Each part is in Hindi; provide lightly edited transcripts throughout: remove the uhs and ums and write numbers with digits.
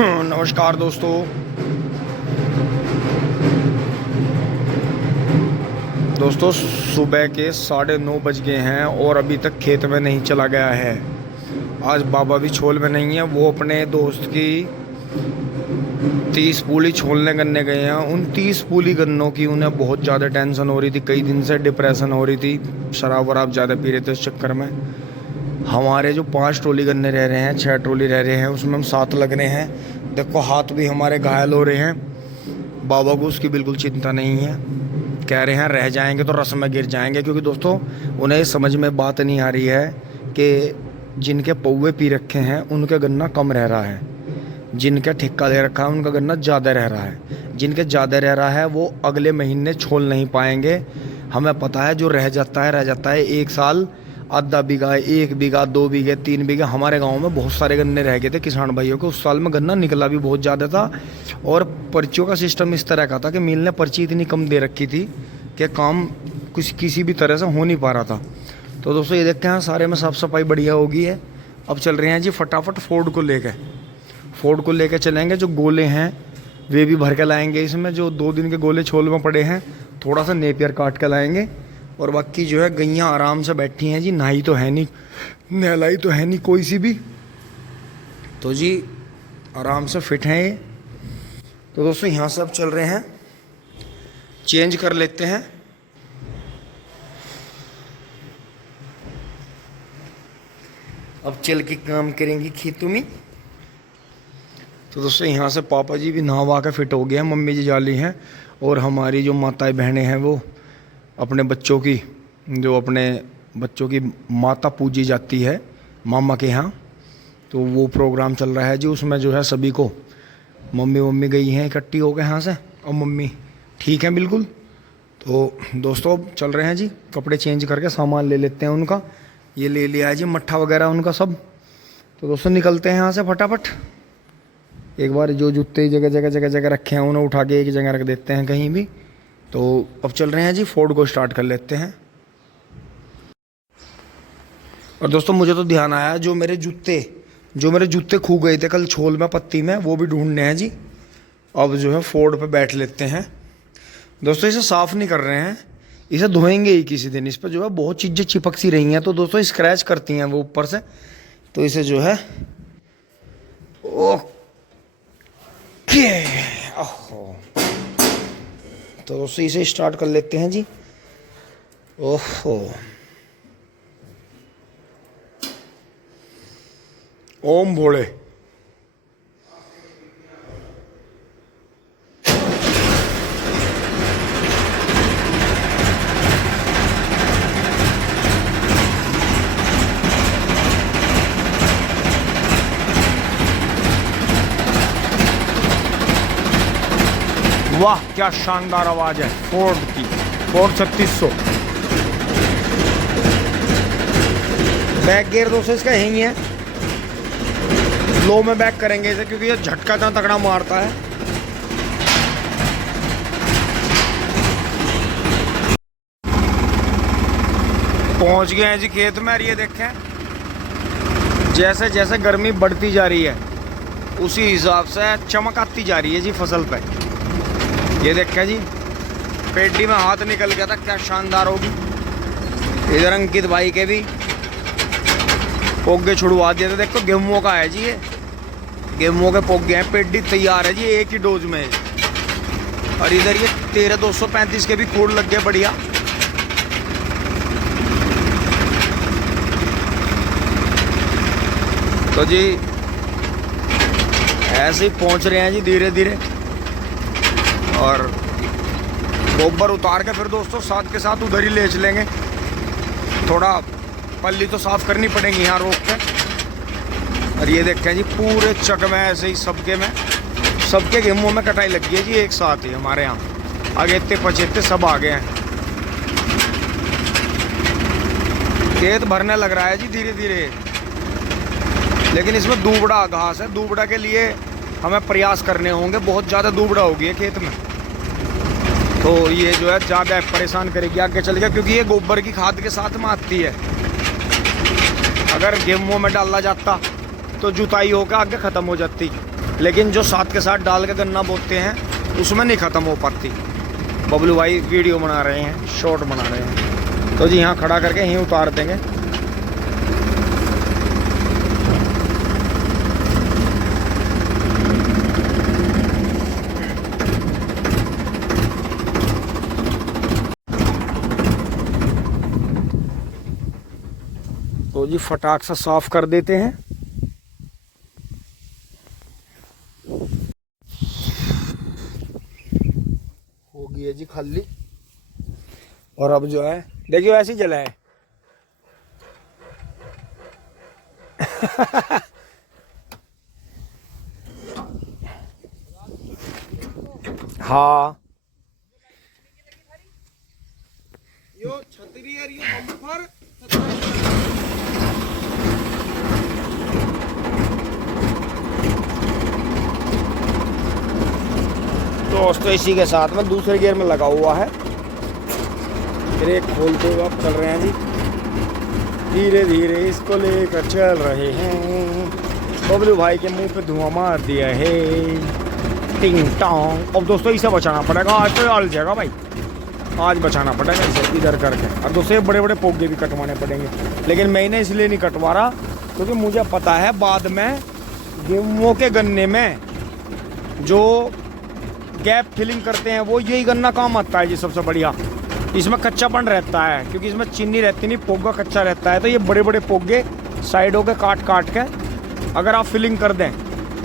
नमस्कार दोस्तों सुबह के 9:30 बज गए हैं और अभी तक खेत में नहीं चला गया है। आज बाबा भी छोल में नहीं है, वो अपने दोस्त की 30 पूली छोलने गन्ने गए हैं। उन 30 पूली गन्नों की उन्हें बहुत ज़्यादा टेंशन हो रही थी, कई दिन से डिप्रेशन हो रही थी, शराब वराब ज़्यादा पी रहे थे उस चक्कर में। हमारे जो 5 ट्रॉली गन्ने रह रहे हैं, 6 ट्रॉली रह रहे हैं, उसमें हम 7 लग रहे हैं। देखो हाथ भी हमारे घायल हो रहे हैं। बाबा को उसकी बिल्कुल चिंता नहीं है, कह रहे हैं रह जाएंगे तो रस में गिर जाएंगे, क्योंकि दोस्तों उन्हें समझ में बात नहीं आ रही है कि जिनके पौवे पी रखे हैं उनका गन्ना कम रह रहा है, जिनका ठेका ले रखा है उनका गन्ना ज़्यादा रह रहा है। जिनके ज़्यादा रह रहा है वो अगले महीने छोल नहीं पाएंगे। हमें पता है जो रह जाता है। एक साल आधा बीघा, 1 बीघा, 2 बीघे, 3 बीघे, हमारे गांव में बहुत सारे गन्ने रह गए थे किसान भाइयों के। उस साल में गन्ना निकला भी बहुत ज़्यादा था और पर्चियों का सिस्टम इस तरह का था कि मिल ने पर्ची इतनी कम दे रखी थी कि काम किसी भी तरह से हो नहीं पा रहा था। तो दोस्तों ये देखते हैं सारे में साफ़ सफाई बढ़िया हो गई है। अब चल रहे हैं जी फटाफट फोर्ड को लेकर चलेंगे। जो गोले हैं वे भी भर के लाएंगे इसमें। जो 2 दिन के गोले छोल में पड़े हैं थोड़ा सा नेपियर काट के लाएंगे। और बाकी जो है गैयाँ आराम से बैठी हैं जी, नहाई तो है नहीं, नहलाई तो है नहीं कोई सी भी, तो जी आराम से फिट हैं ये। तो दोस्तों यहाँ से अब चल रहे हैं, चेंज कर लेते हैं। अब चल के काम करेंगी खेतों में। तो दोस्तों यहाँ से पापा जी भी नहा के फिट हो गए हैं, मम्मी जी जाली हैं और हमारी जो माताएं बहनें हैं वो अपने बच्चों की माता पूजी जाती है मामा के यहाँ, तो वो प्रोग्राम चल रहा है जी। उसमें जो है सभी को मम्मी गई हैं इकट्ठी हो गए यहाँ से, और मम्मी ठीक है बिल्कुल। तो दोस्तों अब चल रहे हैं जी, कपड़े चेंज करके सामान ले लेते हैं उनका। ये ले लिया है जी मट्ठा वगैरह उनका सब। तो दोस्तों निकलते हैं यहाँ से फटाफट। एक बार जो जूते जगह रखे हैं उन्हें उठा के एक जगह रख देते हैं कहीं भी। तो अब चल रहे हैं जी, फोर्ड को स्टार्ट कर लेते हैं। और दोस्तों मुझे तो ध्यान आया जो मेरे जूते खो गए थे कल छोल में पत्ती में, वो भी ढूंढने हैं जी। अब जो है फोर्ड पे बैठ लेते हैं। दोस्तों इसे साफ़ नहीं कर रहे हैं, इसे धोएंगे ही किसी दिन। इस पर जो है बहुत चीज़ें चिपक सी रही हैं, तो दोस्तों स्क्रैच करती हैं वो ऊपर से, तो इसे जो है ओके। ओहो, तो दोस्तों इसे स्टार्ट कर लेते हैं जी। ओहो, ओम भोले। वाह क्या शानदार आवाज है फोर्ड की, फोर्ड 3600। बैक गियर दोस्तों इसका यही है, लो में बैक करेंगे इसे क्योंकि ये झटका इतना तगड़ा मारता है। पहुंच गए हैं जी खेत में। और ये देखें जैसे जैसे गर्मी बढ़ती जा रही है उसी हिसाब से चमक आती जा रही है जी फसल पे। ये देखें जी पेटी में हाथ निकल गया था, क्या शानदार होगी। इधर अंकित भाई के भी पोगे छुड़वा दिए थे। देखो गेहूं का है जी, ये गेहूं के पोगे हैं, पेटी तैयार है जी एक ही डोज में। और इधर ये 13235 के भी खोड़ लग गए बढ़िया। तो जी ऐसे ही पहुंच रहे हैं जी धीरे धीरे। और गोबर उतार के फिर दोस्तों साथ के साथ उधर ही ले चलेंगे। थोड़ा पल्ली तो साफ करनी पड़ेगी यहाँ रोक के। और ये देखें जी पूरे चक में ऐसे ही सबके गेहूं में कटाई लगी है जी एक साथ ही हमारे यहाँ। अगेते पचेते सब आ गए हैं, खेत भरने लग रहा है जी धीरे धीरे। लेकिन इसमें दूबड़ा घास है, दूबड़ा के लिए हमें प्रयास करने होंगे, बहुत ज़्यादा दूबड़ा हो गई है खेत में। तो ये जो है ज़्यादा परेशान करेगी आगे चल गया, क्योंकि ये गोबर की खाद के साथ में आती है। अगर गेहूं में डाला जाता तो जुताई होकर आगे ख़त्म हो जाती। लेकिन जो साथ के साथ डाल के गन्ना बोते हैं उसमें नहीं ख़त्म हो पाती। बबलू भाई वीडियो बना रहे हैं, शॉर्ट बना रहे हैं, तो जी यहाँ खड़ा करके यहीं उतार देंगे। तो जी फटाक से साफ कर देते हैं। हो गई है जी खाली। और अब जो है देखिए ऐसे ही जला है। हाँ यो छतरी है, यो बम्पर दोस्तों इसी के साथ में दूसरे गियर में लगा हुआ है। ब्रेक खोलते हुए अब चल रहे हैं जी, धीरे धीरे इसको लेकर चल रहे हैं। बबलू भाई के मुंह पे धुआं मार दिया है, टिंग टोंग। अब दोस्तों इसे बचाना पड़ेगा, आज तो हल जाएगा भाई, आज बचाना पड़ेगा इसे इधर करके। और दोस्तों बड़े बड़े पोगे भी कटवाने पड़ेंगे, लेकिन मैं इन्हें इसलिए नहीं कटवा रहा क्योंकि मुझे पता है बाद में गेहूं के गन्ने में जो गैप फिलिंग करते हैं वो यही गन्ना काम आता है जी सबसे बढ़िया। इसमें कच्चापन रहता है क्योंकि इसमें चीनी रहती नहीं, पोगा कच्चा रहता है। तो ये बड़े बड़े पोगे साइडों के काट काट के अगर आप फिलिंग कर दें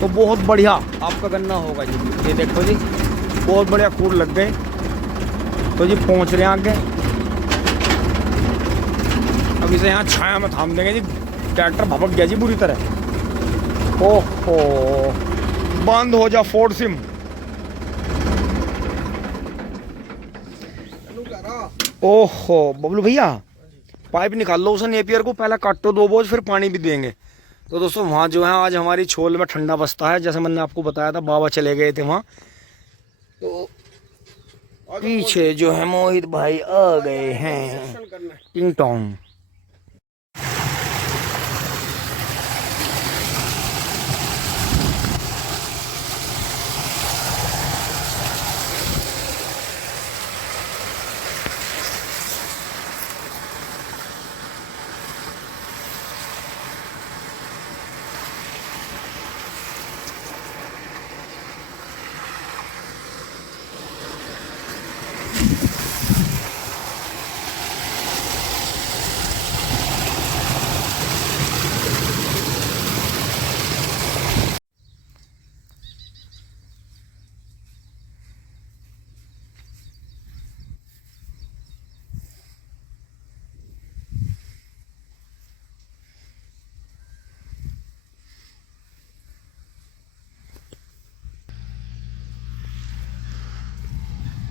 तो बहुत बढ़िया आपका गन्ना होगा जी। ये देखो जी बहुत बढ़िया कूड़ लग गए। तो जी पहुंच रहे हैं आगे, अब इसे यहाँ छाया में थाम देंगे जी। ट्रैक्टर भपक गया जी बुरी तरह। ओहो बंद हो जा फोर्ड सिम। ओहो बबलू भैया पाइप निकाल लो उसे नेपियर को, पहले काटो 2 बोझ फिर पानी भी देंगे। तो दोस्तों वहाँ जो है आज हमारी छोल में ठंडा बसता है, जैसे मैंने आपको बताया था बाबा चले गए थे वहाँ। तो पीछे जो है मोहित भाई आ गए हैं, टिंग टोंग।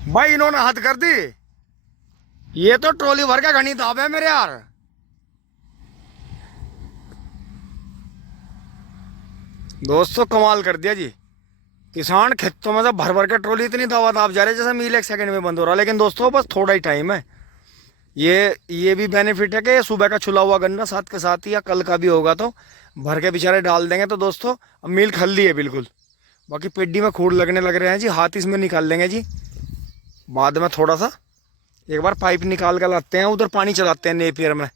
भाई इन्होंने हद कर दी, ये तो ट्रॉली भर के घनी दाब है मेरे यार। दोस्तों कमाल कर दिया जी, किसान खेतों में से भर भर के ट्रॉली इतनी दावा दाब जा रहे जैसे मील 1 सेकंड में बंद हो रहा। लेकिन दोस्तों बस थोड़ा ही टाइम है। ये भी बेनिफिट है कि सुबह का छुला हुआ गन्ना साथ के साथ ही या कल का भी होगा तो भर के बेचारे डाल देंगे। तो दोस्तों अब मील खल्ली है बिल्कुल। बाकी पेड्डी में खूड़ लगने लग रहे हैं जी, हाथ इसमें निकाल लेंगे जी। बाद में थोड़ा सा एक बार पाइप निकाल कर लाते हैं, उधर पानी चलाते हैं नेपियर में।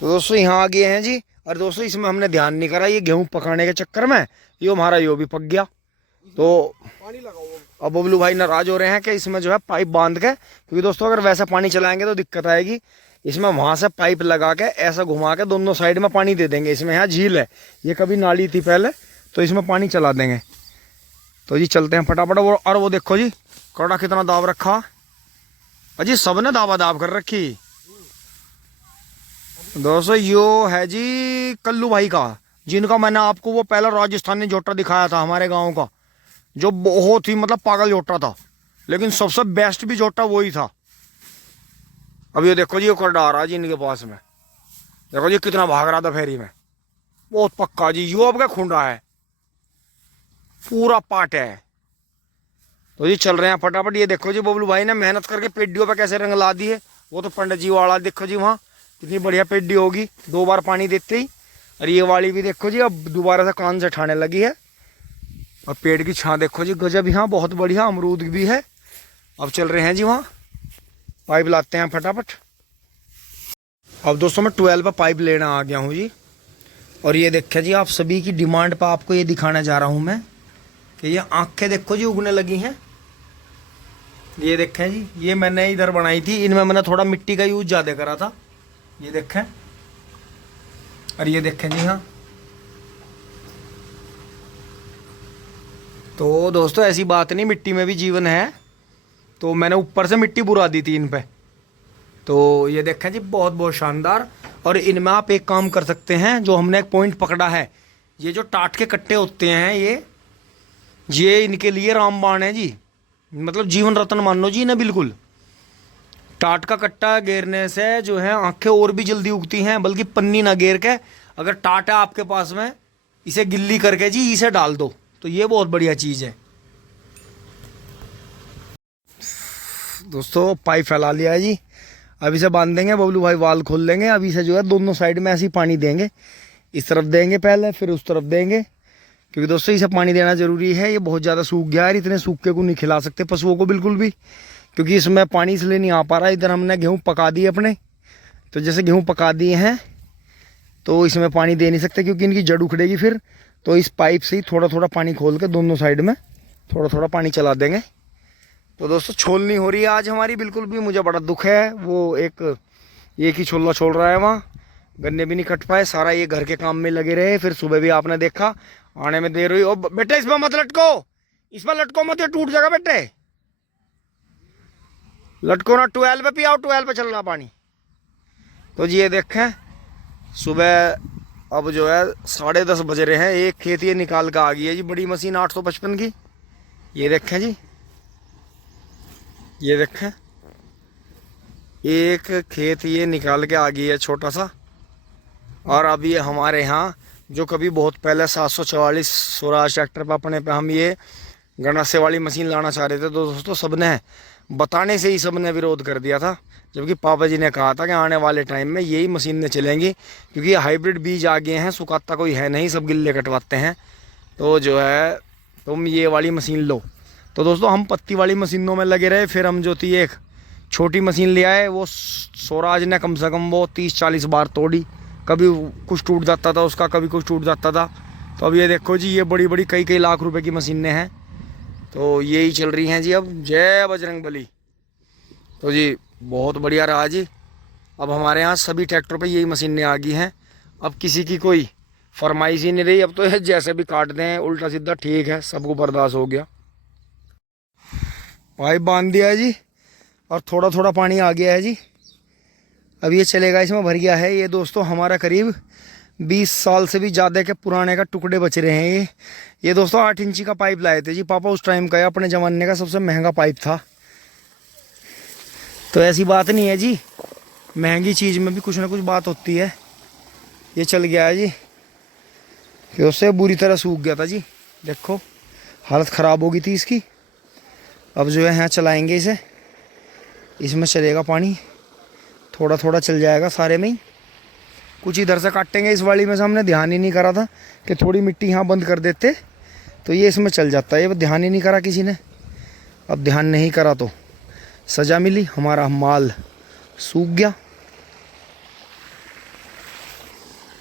तो दोस्तों यहाँ आ गए हैं जी। और दोस्तों इसमें हमने ध्यान नहीं करा, ये गेहूं पकाने के चक्कर में ये हमारा यो भी पक गया। तो पानी लगाओ। अब बबलू भाई नाराज हो रहे हैं कि इसमें जो है पाइप बांध के, क्योंकि दोस्तों अगर वैसा पानी चलाएंगे तो दिक्कत आएगी। इसमें वहाँ से पाइप लगा के ऐसा घुमा के दोनों साइड में पानी दे देंगे। इसमें यहाँ झील है, ये कभी नाली थी पहले, तो इसमें पानी चला देंगे। तो जी चलते हैं फटाफट। और वो देखो जी कड़ा कितना दाब रखा अजी, सब ने दावा दाब कर रखी। दोस्तों यो है जी कल्लू भाई का, जिनका मैंने आपको वो पहला राजस्थानी जोटा दिखाया था हमारे गांव का, जो बहुत ही मतलब पागल जोटा था, लेकिन सबसे बेस्ट भी जोटा वही था। अब ये देखो जी ये कर आ रहा जी इनके पास में, देखो जी कितना भाग रहा था फेरी में, बहुत पक्का जी। यो अब क्या खूंडा है, पूरा पाट है। तो जी चल रहे हैं फटाफट। ये देखो जी बबलू भाई ने मेहनत करके पेडियों पे कैसे रंग ला दिए। वो तो पंडित जी वाला देखो जी, वहाँ कितनी बढ़िया पेडी होगी 2 बार पानी देते ही। और ये वाली भी देखो जी अब दोबारा से कान से ठाने लगी है। और पेड़ की छां देखो जी, गजब। यहाँ बहुत बढ़िया अमरूद भी है। अब चल रहे हैं जी वहाँ, पाइप लाते हैं फटाफट। अब दोस्तों मैं 12 पर पाइप लेना आ गया हूँ जी। और ये देखें जी, आप सभी की डिमांड पर आपको ये दिखाने जा रहा हूँ मैं कि ये आंखें देखो जी उगने लगी हैं। ये देखें जी, ये मैंने इधर बनाई थी, इनमें मैंने थोड़ा मिट्टी का यूज ज़्यादा करा था। ये देखें, और ये देखें जी। हाँ तो दोस्तों ऐसी बात नहीं, मिट्टी में भी जीवन है। तो मैंने ऊपर से मिट्टी बुरा दी थी इन पे। तो ये देखें जी, बहुत बहुत शानदार। और इनमें आप एक काम कर सकते हैं, जो हमने एक पॉइंट पकड़ा है, ये जो टाट के कट्टे होते हैं, ये इनके लिए रामबाण है जी। मतलब जीवन रत्न मान लो जी इन्हें। बिल्कुल टाट का कट्टा घेरने से जो है आंखें और भी जल्दी उगती हैं। बल्कि पन्नी ना घेर के, अगर टाट है आपके पास में, इसे गिल्ली करके जी इसे डाल दो, तो ये बहुत बढ़िया चीज़ है। दोस्तों पाइप फैला लिया है जी। अब इसे बांध देंगे, बबलू भाई वाल खोल देंगे। अब इसे जो है दोनों साइड में ऐसे ही पानी देंगे। इस तरफ देंगे पहले, फिर उस तरफ देंगे, क्योंकि दोस्तों इसे पानी देना ज़रूरी है। ये बहुत ज़्यादा सूख गया है, इतने सूखे को नहीं खिला सकते पशुओं को बिल्कुल भी, क्योंकि इसमें पानी इसलिए नहीं आ पा रहा। इधर हमने गेहूँ पका दिए अपने, तो जैसे गेहूँ पका दिए हैं तो इसमें पानी दे नहीं सकते, क्योंकि इनकी जड़ उखड़ेगी फिर। तो इस पाइप से ही थोड़ा थोड़ा पानी खोल के दोनों साइड में थोड़ा थोड़ा पानी चला देंगे। तो दोस्तों छोल नहीं हो रही है आज हमारी बिल्कुल भी, मुझे बड़ा दुख है। वो एक ही छोला छोड़ रहा है वहाँ, गन्ने भी नहीं कट पाए। सारा ये घर के काम में लगे रहे। फिर सुबह भी आपने देखा आने में देर हुई। ओ बेटे इसमें मत लटको, इसमें लटको मत, ये टूट जाएगा बेटे। लटको ना, 12 पे पियाओ, 12 पे चल रहा पानी। तो जी ये देखें, सुबह अब जो है 10:30 बज रहे हैं। एक खेत ये निकाल कर आ गई है जी, बड़ी मशीन 855 की। ये देखें जी, ये देखें, एक खेत ये निकाल के आ गई है छोटा सा। और अब ये हमारे यहाँ जो कभी बहुत पहले 744 स्वराज ट्रैक्टर पर अपने पे हम ये गणासे वाली मशीन लाना चाह रहे थे, तो दोस्तों सबने बताने से ही सबने विरोध कर दिया था। जबकि पापा जी ने कहा था कि आने वाले टाइम में यही मशीनें चलेंगी, क्योंकि ये हाइब्रिड बीज आ गए हैं, सुखाता कोई है नहीं, सब गिल्ले कटवाते हैं। तो जो है तुम ये वाली मशीन लो। तो दोस्तों हम पत्ती वाली मशीनों में लगे रहे। फिर हम जो थी एक छोटी मशीन ले आए, वो स्वराज ने कम से कम वो 30-40 बार तोड़ी। कभी कुछ टूट जाता था उसका, कभी कुछ टूट जाता था। तो अब ये देखो जी, ये बड़ी बड़ी कई कई लाख रुपए की मशीनें हैं। तो यही चल रही हैं जी। अब जय बजरंग बली। तो जी बहुत बढ़िया रहा जी। अब हमारे यहाँ सभी ट्रैक्टरों पे यही मशीनें आ गई हैं। अब किसी की कोई फरमाइश ही नहीं रही। अब तो जैसे भी काट दें उल्टा सीधा ठीक है, सबको बर्दाश्त हो गया। पाइप बांध दिया है जी, और थोड़ा थोड़ा पानी आ गया है जी। अब ये चलेगा, इसमें भर गया है। ये दोस्तों हमारा करीब 20 साल से भी ज़्यादा के पुराने का टुकड़े बच रहे हैं। ये दोस्तों 8 इंची का पाइप लाए थे जी पापा उस टाइम का। अपने ज़माने का सबसे महंगा पाइप था। तो ऐसी बात नहीं है जी, महंगी चीज़ में भी कुछ ना कुछ बात होती है। ये चल गया है जी, कि उससे बुरी तरह सूख गया था जी। देखो हालत ख़राब हो गई थी इसकी। अब जो है यहाँ चलाएँगे इसे, इसमें चलेगा पानी, थोड़ा थोड़ा चल जाएगा सारे में ही। कुछ इधर से काटेंगे इस वाली में से, हमने ध्यान ही नहीं करा था कि थोड़ी मिट्टी यहाँ बंद कर देते तो ये इसमें चल जाता है। ये ध्यान ही नहीं करा किसी ने। अब ध्यान नहीं करा तो सज़ा मिली, हमारा माल सूख गया।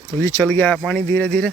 तो ये चल गया है पानी धीरे धीरे।